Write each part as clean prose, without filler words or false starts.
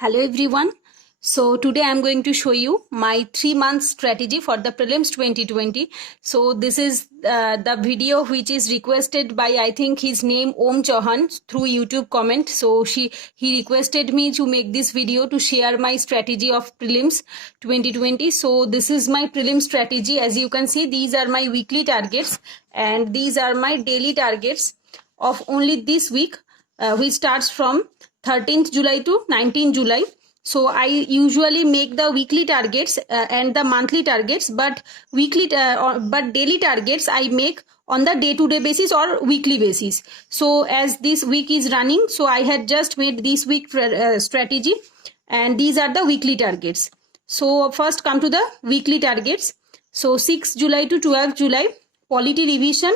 Hello everyone. So today I'm going to show you my 3 month strategy for the prelims 2020. So this is the video which is requested by, I think his name Om Chauhan, through YouTube comment. So he requested me to make this video to share my strategy of prelims 2020. So this is my prelim strategy. As you can see, these are my weekly targets and these are my daily targets of only this week, which starts from 13th July to 19th July. So I usually make the weekly targets and the monthly targets, but daily targets I make on the day-to-day basis or weekly basis. So as this week is running, so I had just made this week strategy, and these are the weekly targets. So first come to the weekly targets. So 6th July to 12th July, polity revision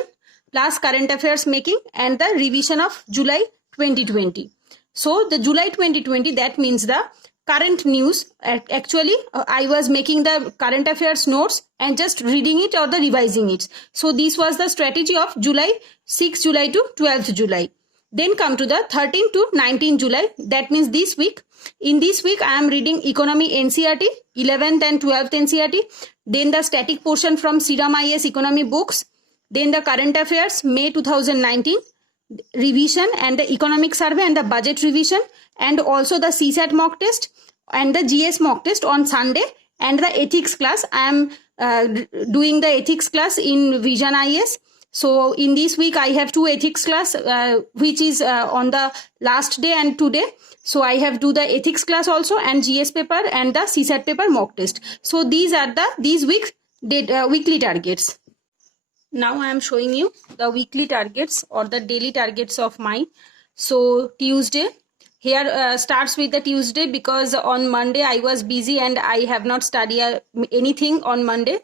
plus current affairs making and the revision of July 2020. So the July 2020, that means the current news. Actually, I was making the current affairs notes and just reading it or the revising it. So this was the strategy of July, 6th July to 12th July. Then come to the 13th to 19th July. That means this week. In this week, I am reading Economy NCERT, 11th and 12th NCERT. Then the static portion from Sriram IAS Economy books. Then the current affairs, May 2019. Revision and the economic survey and the budget revision, and also the CSAT mock test and the GS mock test on Sunday, and the ethics class. I am doing the ethics class in Vision IAS. So in this week I have 2 ethics class which is on the last day and today. So I have do the ethics class also and GS paper and the CSAT paper mock test. So these are these weekly targets. Now I am showing you the weekly targets or the daily targets of mine. So Tuesday, here starts with the Tuesday because on Monday I was busy and I have not studied anything on Monday.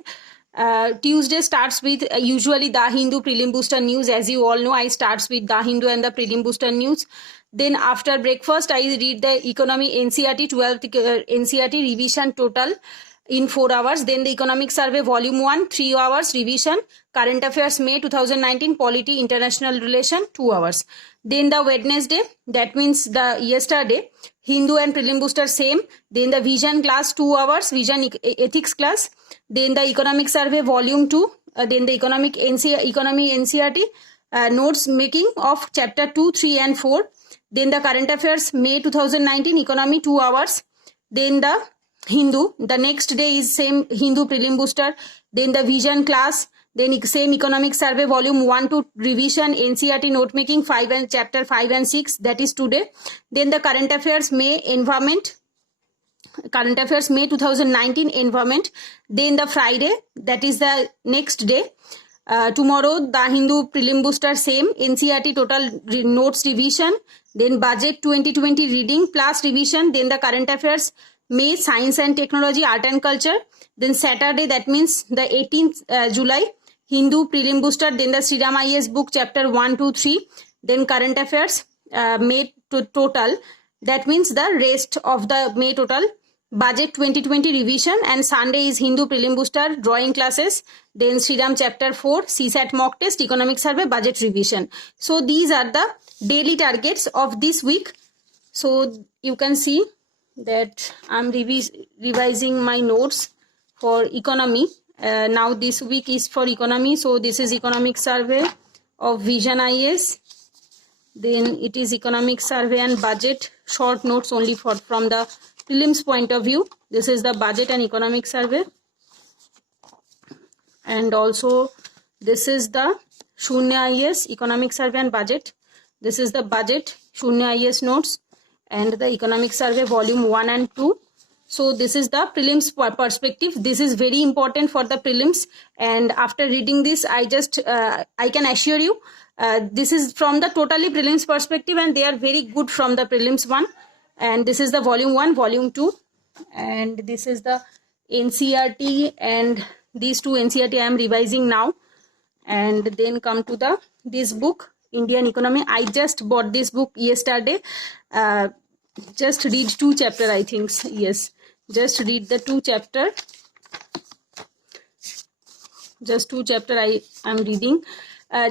Tuesday starts with usually The Hindu Prelim Booster News. As you all know, I starts with The Hindu and the Prelim Booster News. Then after breakfast, I read the Economy NCERT, 12th NCERT revision total in 4 hours. Then the Economic Survey Volume 1, 3 hours revision. Current Affairs May 2019, Polity International Relation, 2 hours. Then the Wednesday, that means the yesterday, Hindu and Prelim Booster same. Then the Vision class 2 hours, Vision Ethics class. Then the Economic Survey Volume 2. Then the Economy NCERT notes making of Chapter 2, 3 and 4. Then the Current Affairs May 2019, Economy 2 hours. Then the Hindu, the next day is same Hindu Prelim Booster. Then the Vision class. Then same Economic Survey Volume 1 to revision, NCERT note making 5 and Chapter 5 and 6, that is today. Then the Current Affairs May Environment, Current Affairs May 2019 Environment. Then the Friday, that is the next day. Tomorrow the Hindu Prelim Booster same, NCERT total notes revision. Then Budget 2020 reading plus revision. Then the Current Affairs May Science and Technology, Art and Culture. Then Saturday, that means the 18th July, Hindu Prelim Booster. Then the Sriram IAS book Chapter 1, 2, 3. Then Current Affairs May total. That means the rest of the May total. Budget 2020 revision, and Sunday is Hindu Prelim Booster drawing classes. Then Sriram Chapter 4, CSAT mock test, Economic Survey, budget revision. So these are the daily targets of this week. So you can see that I'm revising my notes for economy. Now this week is for economy. So this is Economic Survey of Vision IAS. Then it is Economic Survey and budget, short notes only from the prelims point of view. This is the budget and economic survey. And also this is the Shunya IAS, Economic Survey and budget. This is the budget, Shunya IAS notes, and the Economic Survey Volume 1 and 2. So this is the prelims perspective. This is very important for the prelims. And after reading this, I can assure you, this is from the totally prelims perspective, and they are very good from the prelims one. And this is the Volume 1, Volume 2. And this is the NCERT, and these 2 NCERT I am revising now. And then come to this book, Indian Economy. I just bought this book yesterday. Just read 2 chapter, I think. Yes, just read the 2 chapter. Just 2 chapter I am reading.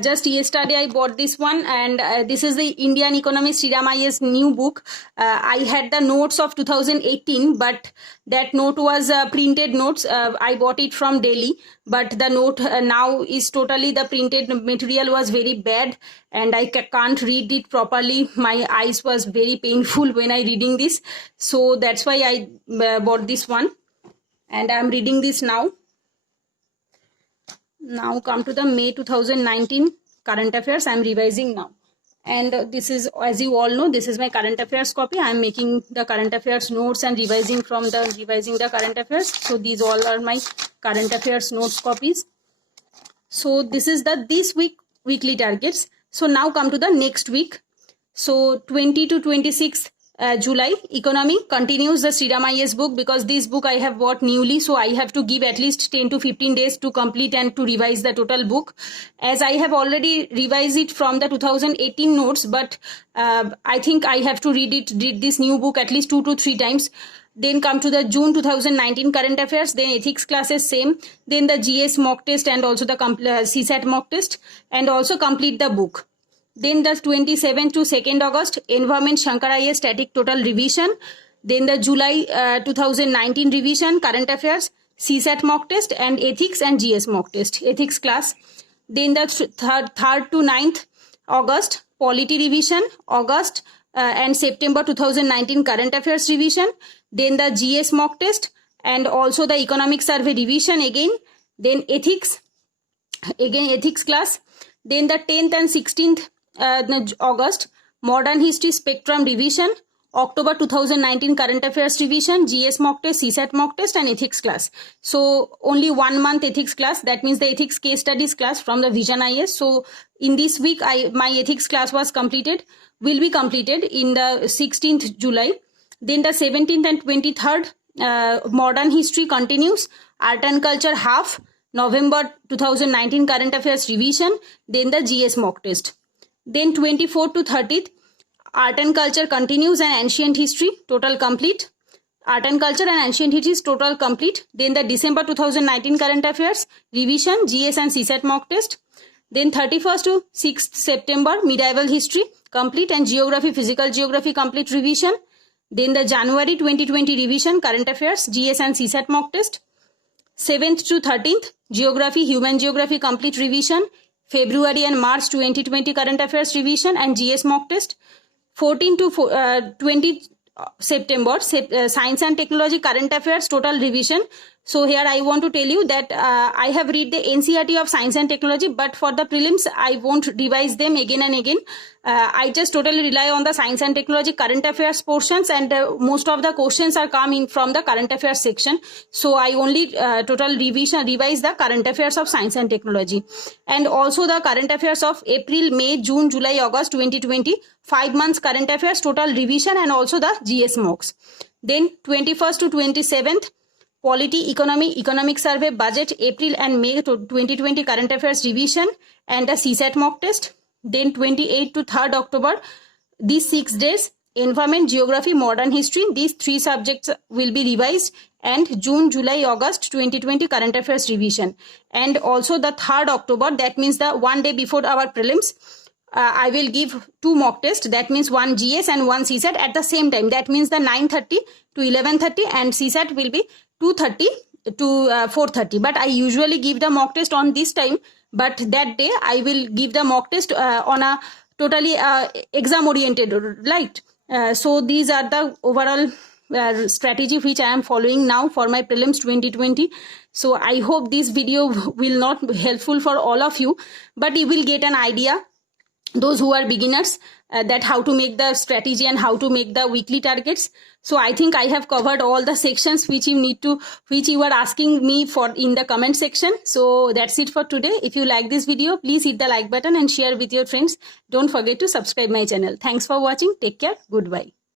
Just yesterday I bought this one, and this is the Indian economist Sriram Iyer's new book. I had the notes of 2018, but that note was printed notes. I bought it from Delhi, but the note now is totally, the printed material was very bad, and I can't read it properly. My eyes was very painful when I reading this, so that's why I bought this one, and I'm reading this now. Now come to the May 2019 current affairs. I'm revising now, and this is, as you all know, this is my current affairs copy. I'm making the current affairs notes and revising the current affairs. So these all are my current affairs notes copies. So this is the this week weekly targets. So now come to the next week. So 20 to 26 July, economy continues the Sriram Iyer's book, because this book I have bought newly, so I have to give at least 10 to 15 days to complete and to revise the total book, as I have already revised it from the 2018 notes, but I think I have to read this new book at least 2 to 3 times. Then come to the June 2019 current affairs, then ethics classes same, then the GS mock test and also the CSAT mock test, and also complete the book. Then the 27th to 2nd August, Environment Shankar Iyer Static Total Revision. Then the July 2019 revision, Current Affairs, CSAT mock test, and Ethics and GS mock test, Ethics class. Then the 3rd to 9th August, Polity revision, August and September 2019 Current Affairs revision. Then the GS mock test, and also the Economic Survey revision again. Then Ethics, again Ethics class. Then the 10th and 16th August, Modern History Spectrum revision, October 2019 Current Affairs revision, GS mock test, CSAT mock test, and Ethics class. So only 1 month Ethics class, that means the Ethics case studies class from the Vision IS. So in this week, my Ethics class was completed, will be completed in the 16th July. Then the 17th and 23rd Modern History continues, Art and Culture half, November 2019 Current Affairs revision, then the GS mock test. Then 24th to 30th, Art and Culture continues and Ancient History, total complete. Art and Culture and Ancient History is total complete. Then the December 2019 Current Affairs revision, GS and CSAT mock test. Then 31st to 6th September, Medieval History complete and Geography, Physical Geography complete revision. Then the January 2020 revision, Current Affairs, GS and CSAT mock test. 7th to 13th, Geography, Human Geography complete revision, February and March 2020 Current Affairs revision and GS mock test. 14 to 20 September, Science and Technology Current Affairs total revision. So here I want to tell you that I have read the NCERT of Science and Technology, but for the prelims I won't revise them again and again. I just totally rely on the Science and Technology Current Affairs portions, and most of the questions are coming from the Current Affairs section. So I only revise the Current Affairs of Science and Technology, and also the Current Affairs of April, May, June, July, August 2020, 5 months Current Affairs total revision, and also the GS mocks. Then 21st to 27th, Polity, Economy, Economic Survey, Budget, April and May 2020 Current Affairs revision and the CSAT mock test. Then 28 to 3rd October, these 6 days, Environment, Geography, Modern History, these 3 subjects will be revised, and June, July, August 2020 Current Affairs revision. And also the 3rd October, that means the 1 day before our prelims, I will give 2 mock tests, that means 1 GS and 1 CSAT at the same time. That means the 9:30 to 11:30, and CSAT will be 2:30 to 4:30. But I usually give the mock test on this time, but that day I will give the mock test on a totally exam oriented, right? So these are the overall strategy which I am following now for my prelims 2020. So I hope this video will not be helpful for all of you, but you will get an idea, those who are beginners, that how to make the strategy and how to make the weekly targets. So I think I have covered all the sections which you are asking me for in the comment section. So that's it for today. If you like this video, please hit the like button and share with your friends. Don't forget to subscribe my channel. Thanks for watching. Take care. Goodbye.